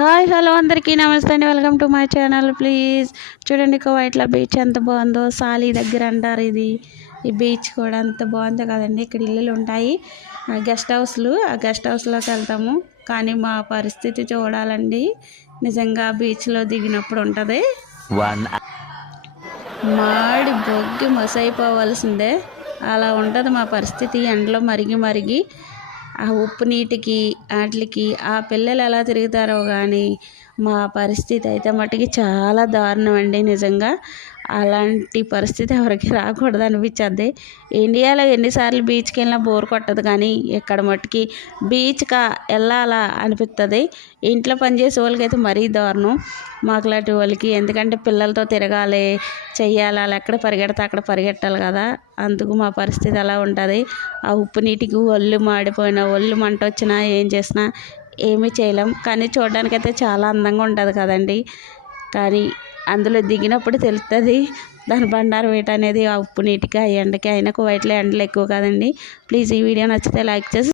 Hi hello అందరికీ నమస్తే అండి. Welcome to my channel. Please చూడండి కువైట్లో బీచ్ ఎంత బాగుందో. సాలీ దగ్గర అంటారు ఇది. ఈ బీచ్ కూడా అంత బాగుందో కదండి. ఇక్కడ ఇల్లులు ఉంటాయి, గెస్ట్ హౌస్లు. ఆ గెస్ట్ హౌస్లోకి వెళ్తాము. కానీ మా పరిస్థితి చూడాలండి, నిజంగా బీచ్లో దిగినప్పుడు ఉంటుంది. మాడి బొగ్గి మొసైపోవాల్సిందే, అలా ఉంటుంది మా పరిస్థితి. ఎండలో మరిగి మరిగి ఆ ఉప్పు నీటికి వాటికి ఆ పిల్లలు ఎలా తిరుగుతారో కానీ మా పరిస్థితి అయితే మట్టుకి చాలా దారుణం అండి. నిజంగా అలాంటి పరిస్థితి ఎవరికి రాకూడదు అనిపించద్ది. ఇండియాలో ఎన్నిసార్లు బీచ్కి వెళ్ళినా బోర్ కొట్టదు, కానీ ఇక్కడ మట్టుకి బీచ్కి వెళ్ళాలా అనిపిస్తుంది. ఇంట్లో పనిచేసే వాళ్ళకైతే మరీ దారుణం, మాకులాంటి వాళ్ళకి. ఎందుకంటే పిల్లలతో తిరగాలి, చెయ్యాలి, అలా ఎక్కడ పరిగెడితే అక్కడ పరిగెట్టాలి కదా. అందుకు మా పరిస్థితి అలా ఉంటుంది. ఆ ఉప్పు నీటికి ఒళ్ళు మాడిపోయినా, ఒళ్ళు మంట వచ్చినా, ఏం చేసినా ఏమీ చేయలేం. కానీ చూడడానికైతే చాలా అందంగా ఉంటుంది కదండి. కానీ అందులో దిగినప్పుడు తెలుస్తుంది దాని బండారం ఏంటనేది. ఆ ఉప్పు నీటికి, ఆ ఎండకి. అయినా కువైట్లో ఎండలు ఎక్కువ కదండి. ప్లీజ్ ఈ వీడియో నచ్చితే లైక్ చేసి